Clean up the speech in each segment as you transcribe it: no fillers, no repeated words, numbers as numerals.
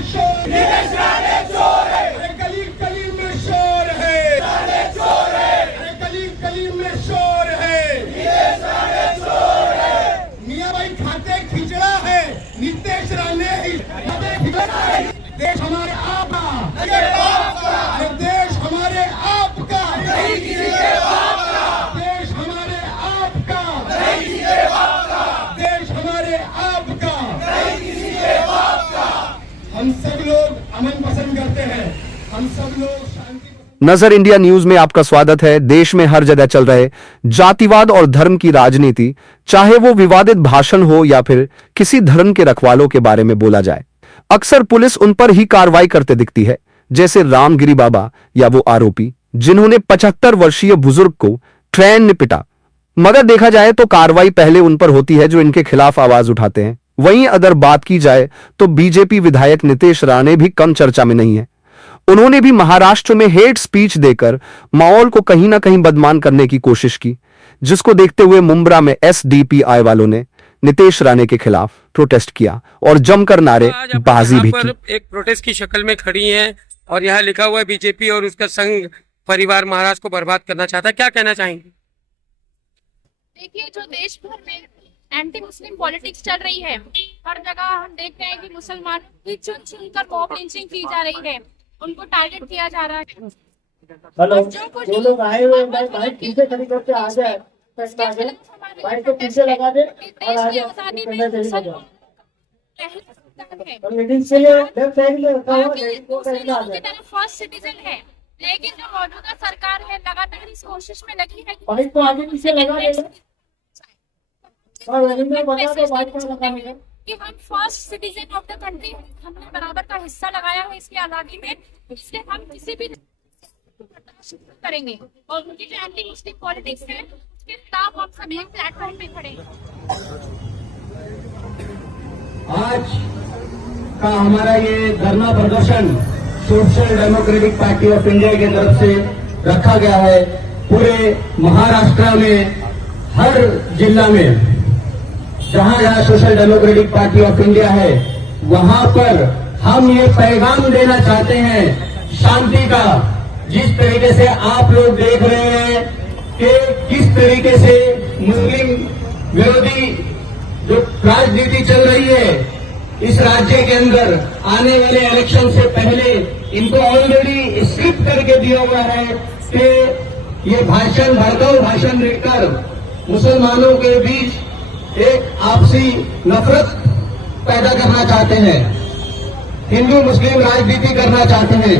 में शोर, नितेश राणे चोर है, अरे गली गली में शोर है, राणे चोर है, अरे गली गली में शोर है, नितेश राणे चोर है। मियां भाई खाते खिचड़ा है, नितेश राणे ही खाते खिचड़ा है। देश हमारे आपका, अरे देश हमारे आपका, नहीं किसी के बाप का, देश हमारे आपका, नहीं किसी के बाप का, देश हमारे आपका, नहीं किसी के बाप का। हम सब लोग अमन पसंद करते हैं, हम सब लोग शांति। नजर इंडिया न्यूज में आपका स्वागत है। देश में हर जगह चल रहे जातिवाद और धर्म की राजनीति, चाहे वो विवादित भाषण हो या फिर किसी धर्म के रखवालों के बारे में बोला जाए, अक्सर पुलिस उन पर ही कार्रवाई करते दिखती है, जैसे रामगिरी बाबा या वो आरोपी जिन्होंने 75 वर्षीय बुजुर्ग को ट्रेन में पिटा। मगर देखा जाए तो कार्रवाई पहले उन पर होती है जो इनके खिलाफ आवाज उठाते हैं। वहीं अगर बात की जाए तो बीजेपी विधायक नितेश राणे भी कम चर्चा में नहीं है। उन्होंने भी महाराष्ट्र में हेट स्पीच देकर माहौल को कहीं ना कहीं बदनाम करने की कोशिश की, जिसको देखते हुए मुंब्रा में एसडीपीआई वालों ने नितेश राणे के खिलाफ प्रोटेस्ट किया और जमकर नारेबाजी भी की। एक प्रोटेस्ट की शक्ल में खड़ी हैं और यहाँ लिखा हुआ है बीजेपी और उसका संघ परिवार महाराष्ट्र को बर्बाद करना चाहता है, क्या कहना चाहेंगे? देखिए, जो देश भर में एंटी मुस्लिम पॉलिटिक्स चल रही है, हर जगह हम देखते हैं कि मुसलमान की चुन चुनकर मॉब लिंचिंग की जा रही है, उनको टारगेट किया जा रहा है। हेलो, जो लोग आए हुए हैं भाई पीछे खड़ी करके आ जाए, भाई को पीछे लगा दे और आ जाए। मीटिंग के लिए लेफ्ट साइड में रखा हुआ है, फर्स्ट सिटीजन है, लेकिन जो मौजूदा सरकार है लगातार इस कोशिश में लगी है बाइक को आगे पीछे लगा देगा और में बना दो बाइक को लगाने का कि हम first citizen of the country, हमने बराबर का हिस्सा लगाया है इसकी आजादी में, इसलिए हम किसी भी करेंगे। और उनकी जो एंटी मुस्लिम पॉलिटिक्स है उसके खिलाफ हम सभी एक प्लेटफॉर्म पे खड़े हैं। आज का हमारा ये धरना प्रदर्शन social democratic party of India की तरफ से रखा गया है। पूरे महाराष्ट्र में हर जिला में जहां जहां social democratic party of India है, वहां पर हम ये पैगाम देना चाहते हैं शांति का। जिस तरीके से आप लोग देख रहे हैं कि किस तरीके से मुस्लिम विरोधी जो राजनीति चल रही है इस राज्य के अंदर, आने वाले इलेक्शन से पहले इनको ऑलरेडी स्क्रिप्ट करके दिया हुआ है कि ये भाषण, भड़काऊ भाषण देकर मुसलमानों के बीच एक आपसी नफरत पैदा करना चाहते हैं, हिंदू मुस्लिम राजनीति करना चाहते हैं।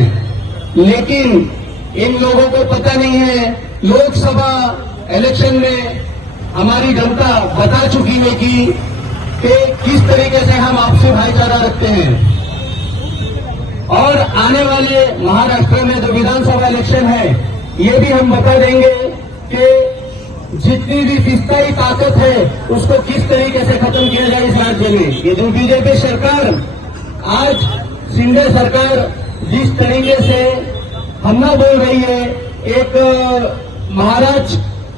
लेकिन इन लोगों को पता नहीं है, लोकसभा इलेक्शन में हमारी जनता बता चुकी है कि किस तरीके से हम आपसी भाईचारा रखते हैं। और आने वाले महाराष्ट्र में जो विधानसभा इलेक्शन है, ये भी हम बता देंगे कि जितनी भी फिस्ताई ताकत है उसको किस तरीके से खत्म किया जाए इस राज्य में। ये जो बीजेपी सरकार, आज शिंदे सरकार जिस तरीके से हमला बोल रही है, एक महाराज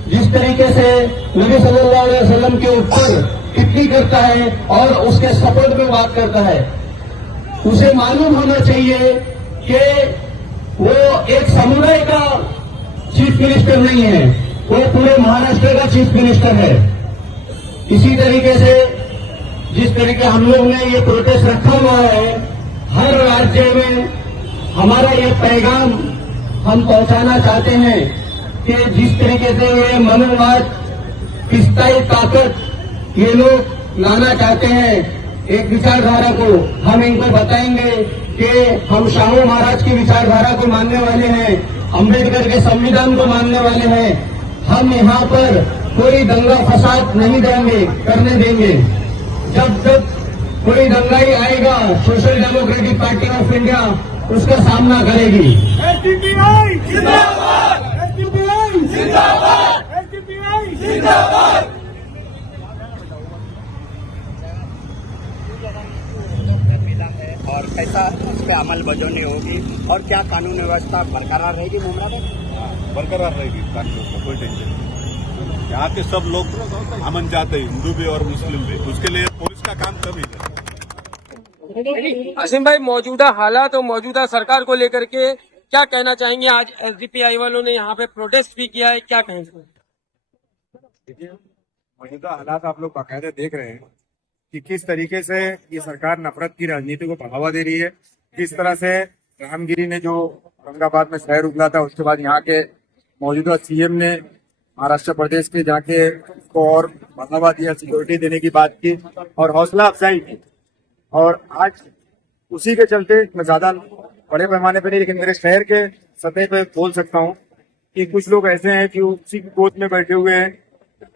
जिस तरीके से नबी सल्लल्लाहु अलैहि वसल्लम के ऊपर टिप्पणी करता है और उसके सपोर्ट में बात करता है, उसे मालूम होना चाहिए कि वो एक समुदाय का चीफ मिनिस्टर नहीं है, वो पूरे महाराष्ट्र का चीफ मिनिस्टर है। इसी तरीके से जिस तरीके हम लोग ने ये प्रोटेस्ट रखा हुआ है, हर राज्य में हमारा ये पैगाम हम पहुंचाना चाहते हैं कि जिस तरीके से ये मनोवाद, फिस्ताई ताकत ये लोग लाना चाहते हैं एक विचारधारा को, हम इनको बताएंगे कि हम शाहू महाराज की विचारधारा को मानने वाले हैं, अंबेडकर के संविधान को मानने वाले हैं। हम यहाँ पर कोई दंगा फसाद नहीं करने देंगे। जब कोई दंगाई आएगा, social democratic party of India उसका सामना करेगी। एसडीपीआई जिंदाबाद, एसडीपीआई जिंदाबाद, एसडीपीआई जिंदाबाद। मिला है और कैसा उस पर अमल बजौनी होगी और क्या कानून व्यवस्था बरकरार रहेगी मुंब्रा में? बरकरार रहेगी कानून व्यवस्था, कोई टेंशन नहीं। यहाँ के सब लोग अमन चाहते हैं, हिंदू भी और मुस्लिम भी, उसके लिए पुलिस का काम कम ही है। असीम भाई, मौजूदा हालात और मौजूदा सरकार को लेकर के क्या कहना चाहेंगे? आज एसडीपीआई वालों ने यहाँ पे प्रोटेस्ट भी किया है, क्या कहेंगे? देखिए, मौजूदा हालात आप लोग बाकायदा देख रहे हैं कि किस तरीके से ये सरकार नफरत की राजनीति को बढ़ावा दे रही है। किस तरह से रामगिरी ने जो औरंगाबाद में शहर उगला था, उसके बाद यहाँ के मौजूदा सीएम ने महाराष्ट्र प्रदेश के जाके को और बढ़ावा दिया, सिक्योरिटी देने की बात की और हौसला अफजाई की। और आज उसी के चलते मैं ज्यादा बड़े पैमाने पर नहीं, लेकिन मेरे शहर के सतह पे बोल सकता हूँ कि कुछ लोग ऐसे हैं कि उसी की गोद में बैठे हुए हैं,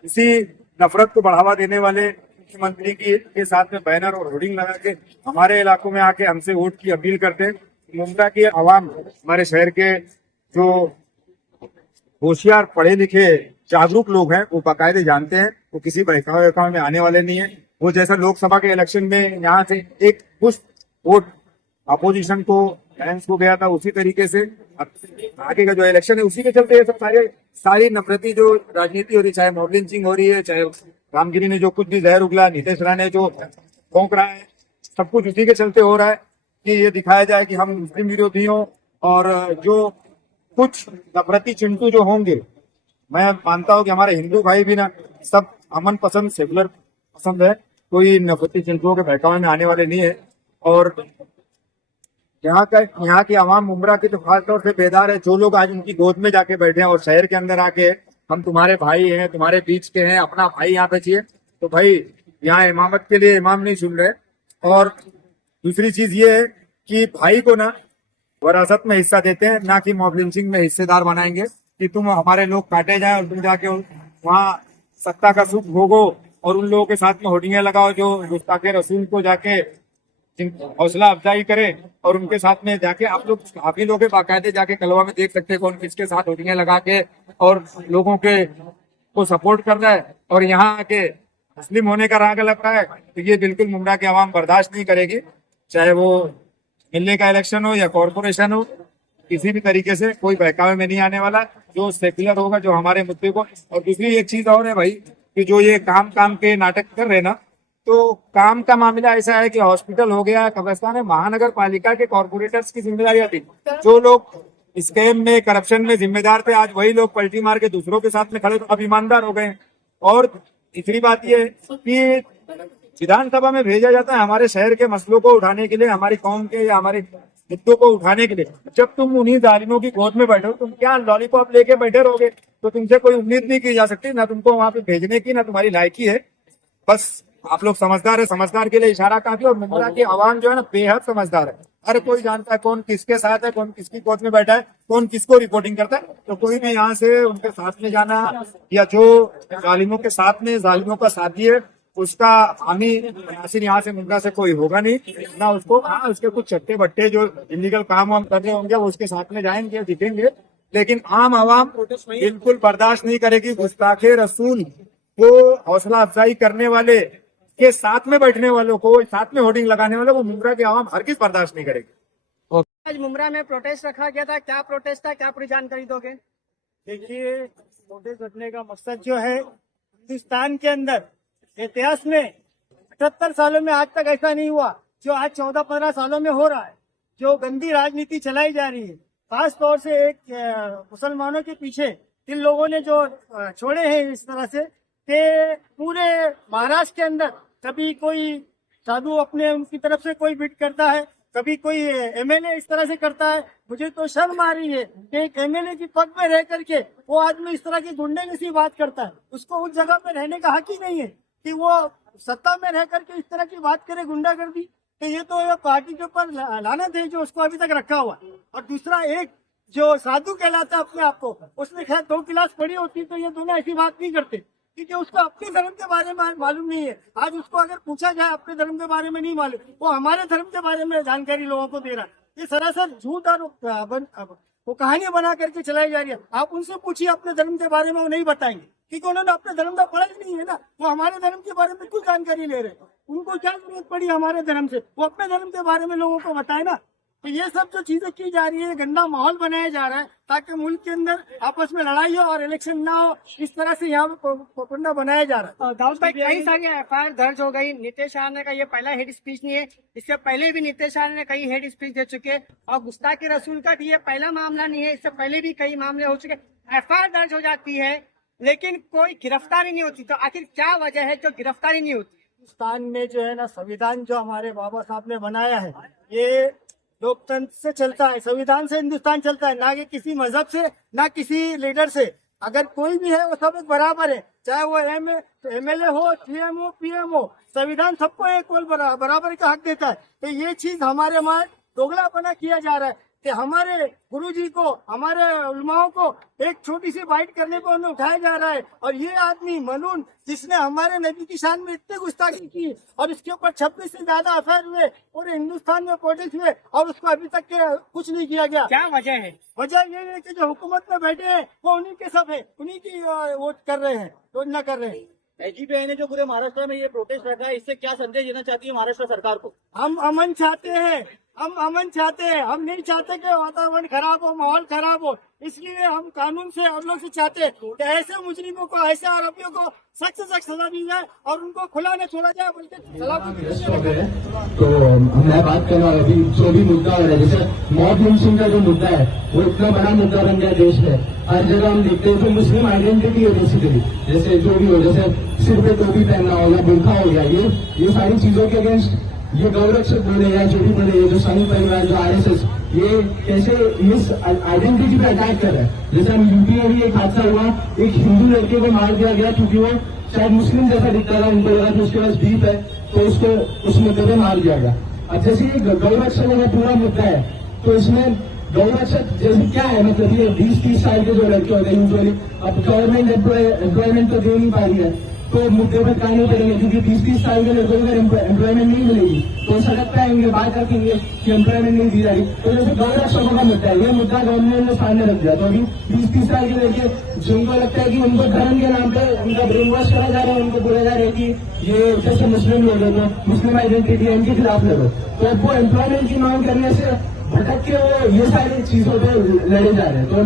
इसी नफरत को बढ़ावा देने वाले मुख्यमंत्री के साथ में बैनर और होर्डिंग लगा के हमारे इलाकों में आके हमसे वोट की अपील करते हैं। मुमता की आवाम, हमारे शहर के जो होशियार पढ़े लिखे जागरूक लोग हैं, वो बाकायदे जानते हैं वो किसी बहकावे में आने वाले नहीं है। वो जैसा लोकसभा के इलेक्शन में यहाँ से एक पुष्ट वोट अपोजिशन को बैलेंस हो गया था, उसी तरीके से आगे का जो इलेक्शन है उसी के चलते ये सब सारी नफरती जो राजनीति हो रही है, चाहे मॉब लिंचिंग हो रही है, चाहे रामगिरी ने जो कुछ भी जहर उगला, नीतीश राणे ने जो भोंक रहा है, सब कुछ उसी के चलते हो रहा है कि ये दिखाया जाए कि हम मुस्लिम विरोधी हों। और जो कुछ नफरती चिंटू जो होंगे, मैं मानता हूँ कि हमारे हिंदू भाई भी ना सब अमन पसंद, सेकुलर पसंद है, कोई नफरती चिंटुओं के बहकावे में आने वाले नहीं है। और यहाँ की आवाम मुमरा की तो खासतौर से बेदार है। जो लोग आज उनकी गोद में जाके बैठे हैं और शहर के अंदर आके हम तुम्हारे भाई हैं, तुम्हारे बीच के हैं, अपना भाई यहाँ पे चाहिए, तो भाई यहाँ इमामत के लिए इमाम नहीं सुन रहे। और दूसरी चीज ये है कि भाई को ना वरासत में हिस्सा देते हैं, ना कि मॉब लिंचिंग में हिस्सेदार बनाएंगे कि तुम हमारे लोग काटे जाए और तुम जाके वहाँ सत्ता का सुख भोगो और उन लोगों के साथ में होर्डिंगें लगाओ जो गुस्ताखे रसूल को जाके हौसला अफजाई करे और उनके साथ में जाके आप लोग काफी लोग बाकायदे जाके कलवा में देख सकते हैं कौन किसके साथ होर्डिंगें लगा के और लोगों के को सपोर्ट कर रहा है और यहाँ आके मुस्लिम होने का राग लग रहा है। तो ये बिल्कुल मुमरा की आवाम बर्दाश्त नहीं करेगी, चाहे वो मिलने का इलेक्शन हो या कॉरपोरेशन हो, किसी भी तरीके से कोई बहकावे में नहीं आने वाला जो सेक्युलर होगा, जो हमारे मुद्दे को। और दूसरी एक चीज और है भाई कि जो ये काम के नाटक कर रहे ना, तो काम का मामला ऐसा है कि हॉस्पिटल हो गया, कब्रिस्तान है, महानगर पालिका के कॉर्पोरेटर्स की जिम्मेदारियां थी। जो लोग स्कैम में, करप्शन में जिम्मेदार थे, आज वही लोग पलटी मार के दूसरों के साथ में खड़े, तो अब ईमानदार हो गए। और तीसरी बात ये कि विधानसभा में भेजा जाता है हमारे शहर के मसलों को उठाने के लिए, हमारी कौम के या हमारे मुद्दों को उठाने के लिए। जब तुम उन्हीं जालिमों की गोद में बैठो, तुम क्या लॉलीपॉप लेके बैठे रहोगे, तो तुमसे कोई उम्मीद नहीं की जा सकती, ना तुमको वहां पे भेजने की, ना तुम्हारी लायकी है। बस आप लोग समझदार है, समझदार के लिए इशारा काफी। और मुमरा की आवाम जो है ना बेहद समझदार है, हर कोई जानता है कौन किसके साथ है, कौन किसकी गोद में बैठा है, कौन किसको रिपोर्टिंग करता है। तो कोई भी यहाँ से उनके साथ में जाना या जो जालिमों के साथ में जालिमों का साथी है उसका हामी यासिर यहाँ से मुमरा से कोई होगा नहीं ना। उसको हाँ, उसके कुछ चट्टे बट्टे जो इलीगल काम वाम कर रहे होंगे वो उसके साथ में जाएंगे, दिखेंगे, लेकिन आम आवाम बिल्कुल बर्दाश्त नहीं करेगी। गुस्ताखे रसूल को हौसला अफजाई करने वाले के साथ में बैठने वालों को, साथ में होर्डिंग लगाने वालों को मुमरा की आवाम हरगिज बर्दाश्त नहीं करेगी। आज मुमरा में प्रोटेस्ट रखा गया था, क्या प्रोटेस्ट था, क्या पूरी जानकारी दोगे? देखिए, प्रोटेस्ट रखने का मकसद जो है, हिंदुस्तान के अंदर इतिहास में 78 सालों में आज तक ऐसा नहीं हुआ जो आज 14-15 सालों में हो रहा है। जो गंदी राजनीति चलाई जा रही है, खास तौर से एक मुसलमानों के पीछे इन लोगों ने जो छोड़े हैं इस तरह से कि पूरे महाराष्ट्र के अंदर कभी कोई साधु अपने उनकी तरफ से कोई बिट करता है, कभी कोई एमएलए इस तरह से करता है। मुझे तो शर्म आ रही है कि एक एमएलए की पद में रह करके वो आदमी इस तरह की गुंडे सी बात करता है। उसको उस जगह पे रहने का हक ही नहीं है कि वो सत्ता में रह करके इस तरह की बात करे, गुंडागर्दी। तो ये तो पार्टी के ऊपर लानत है जो उसको अभी तक रखा हुआ। और दूसरा, एक जो साधु कहलाता है अपने आप को, उसने खैर 2 क्लास पढ़ी होती तो ये दोनों ऐसी बात नहीं करते, क्योंकि उसको अपने धर्म के बारे में मालूम नहीं है। आज उसको अगर पूछा जाए अपने धर्म के बारे में नहीं मालूम, वो हमारे धर्म के बारे में जानकारी लोगों को दे रहा है। ये सरासर झूठ और वो कहानियां बना करके चलाई जा रही है। आप उनसे पूछिए अपने धर्म के बारे में, वो नहीं बताएंगे, क्योंकि उन्होंने अपने धर्म का पढ़ा ही नहीं है ना। वो हमारे धर्म के बारे में कुछ जानकारी ले रहे हैं, उनको क्या जरूरत पड़ी हमारे धर्म से, वो अपने धर्म के बारे में लोगों को बताए ना। तो ये सब जो चीजें की जा रही है, गंदा माहौल बनाया जा रहा है ताकि मुल्क के अंदर आपस में लड़ाई हो और इलेक्शन ना हो, इस तरह से यहाँ पे प्रोपेगेंडा बनाया जा रहा है। दाऊद भाई, कई सारी एफआईआर दर्ज हो गई। नीतीश आने का ये पहला हेड स्पीच नहीं है, इससे पहले भी नीतीश आने ने कई हेड स्पीच दे चुके, और गुस्ताखी रसूल का भी ये पहला मामला नहीं है, इससे पहले भी कई मामले हो चुके। एफआईआर दर्ज हो जाती है लेकिन कोई गिरफ्तारी नहीं होती, तो आखिर क्या वजह है जो गिरफ्तारी नहीं होती? हिंदुस्तान में जो है ना, संविधान जो हमारे बाबा साहब ने बनाया है, ये लोकतंत्र से चलता है, संविधान से हिंदुस्तान चलता है, ना कि किसी मजहब से, ना किसी लीडर से। अगर कोई भी है वो सब एक बराबर है, चाहे वो एमएलए हो, सीएम हो, पीएम हो, संविधान सबको एक बराबर का हक देता है। तो ये चीज हमारे वहाँ दोगलापना किया जा रहा है कि हमारे गुरुजी को, हमारे उलमाओं को एक छोटी सी बाइट करने को उन्हें उठाया जा रहा है। और ये आदमी मलून, जिसने हमारे नबी की शान में इतनी गुस्ताखी की और इसके ऊपर 26 से ज्यादा अफेयर हुए, पूरे हिंदुस्तान में प्रोटेस्ट हुए, और उसको अभी तक कुछ नहीं किया गया। क्या वजह है? वजह ये है कि जो हुकूमत में बैठे हैं वो उन्हीं के सब है, उन्हीं की वो कर रहे हैं, योजना कर रहे हैं। एजीपीआई ने जो पूरे महाराष्ट्र में ये प्रोटेस्ट रखा है, इससे क्या संदेश देना चाहती है महाराष्ट्र सरकार को? हम अमन चाहते हैं, हम अमन चाहते हैं। हम नहीं चाहते कि वातावरण खराब हो, माहौल खराब हो, इसलिए हम कानून से और लोग से चाहते हैं कि ऐसे मुजरिमों को, ऐसे आरोपियों को सख्त से सख्त सजा दी जाए और उनको खुला न छोड़ा जाए, बल्कि सलाह। तो मैं बात कर रहा हूँ अभी जो भी मुद्दा हो रहा है, जैसे मॉब लिंचिंग का जो मुद्दा है वो इतना बड़ा मुद्दा बन गया देश में। हर जगह हम देखते हैं जो मुस्लिम आइडेंटिटी है बेसिकली, जैसे जो भी हो, जैसे सिर पे टोपी पहनना हो या बुर्खा हो गया, ये सारी चीजों के अगेंस्ट ये गौरक्षक बोले या जो भी बोले, ये जो संघ परिवार, जो आरएसएस, ये कैसे इस आइडेंटिटी पे अटैक कर रहा है। जैसे हम यूपी में भी एक हादसा हुआ, एक हिंदू लड़के को मार दिया गया क्योंकि वो शायद मुस्लिम जैसा दिखता था, उनको लगा कि उसके पास बीफ है, तो उसको उस मुद्दे पे मार दिया गया। अब जैसे ये गौरक्षक का पूरा मुद्दा है, तो इसमें गौरक्षक जैसे क्या है, मतलब ये 20-30 साल के जो लड़के होते हैं यूजुअली, अब गवर्नमेंट एम्प्लॉयमेंट तो दे नहीं पा रही है, तो मुद्दे पर क्या नहीं करेंगे, क्योंकि 20-30 साल के लड़कों को एम्प्लॉयमेंट नहीं मिलेगी तो सड़क पे आएंगे, बात रखेंगे कि एम्प्लॉयमेंट नहीं दी जा रही। तो जैसे गौरक्षकों का मुद्दा है, ये मुद्दा गवर्नमेंट ने सामने रख दिया। तो अभी 20-30 साल के लड़के जिनको लगता है कि उनको धर्म के नाम पे उनका ब्रेन वॉश करा जा रहा है, उनको बोला जा रहा है कि ये जैसे मुस्लिम लोग हैं तो मुस्लिम आइडेंटिटी है, इनके खिलाफ लड़ो, तो वो एम्प्लॉयमेंट की मांग करने से भटक के वो ये सारी चीजों पर लड़े जा रहे हैं। तो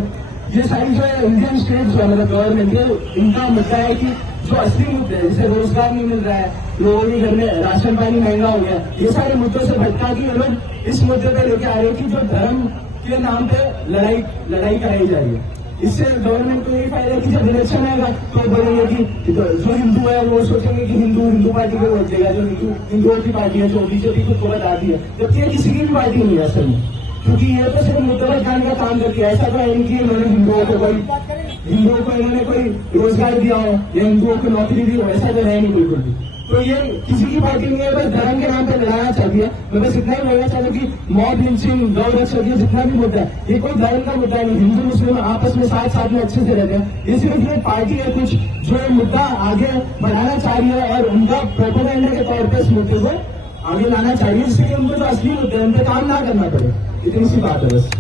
ये सारी जो है इंडियन स्टेट जो है, मतलब गवर्नमेंट के, इनका मुद्दा है कि जो असली मुद्दे हैं, जैसे रोजगार नहीं मिल रहा है, लोगों के घर में राशन पानी महंगा हो गया, ये सारे मुद्दों से भटका के लोग इस मुद्दे पे लेके आ रहे हैं कि जो धर्म के नाम पे लड़ाई कराई जा रही है। इससे गवर्नमेंट को यही फायदा है कि जब इलेक्शन आएगा तो बोलेंगे कि जो हिंदू है वो सोचेंगे कि हिंदू पार्टी को वोट देगा, जो हिंदुओं की पार्टी है, जो बीजेपी को वोट आती है, जबकि किसी की भी पार्टी नहीं है असल में, क्योंकि ये तो सिर्फ मुद्दे पर जाने का काम करती है। ऐसा तो है नहीं कि इन्होंने हिंदुओं को इन्होंने कोई रोजगार दिया हो या हिंदुओं को नौकरी दी हो, ऐसा तो है नहीं बिल्कुल भी। तो ये किसी की पार्टी नहीं है, बस धर्म के नाम पर लड़ाना चाहती है। मैं बस इतना ही बोलना चाहता हूँ कि मॉब लिंचिंग, गौरक्षक, ये जितना भी मुद्दा है, ये कोई धर्म का मुद्दा नहीं। हिंदू मुस्लिम आपस में साथ में अच्छे से रहते हैं। ये सिर्फ ये पार्टी है कुछ जो मुद्दा आगे बढ़ाना चाह रही है और उनका प्रोपेगेंडा के तौर पर इस मुद्दे को आगे लाना चाहिए, जिससे कि उनको जो असली मुद्दे हैं उन पर काम ना करना पड़े। इतनी सी बात है बस।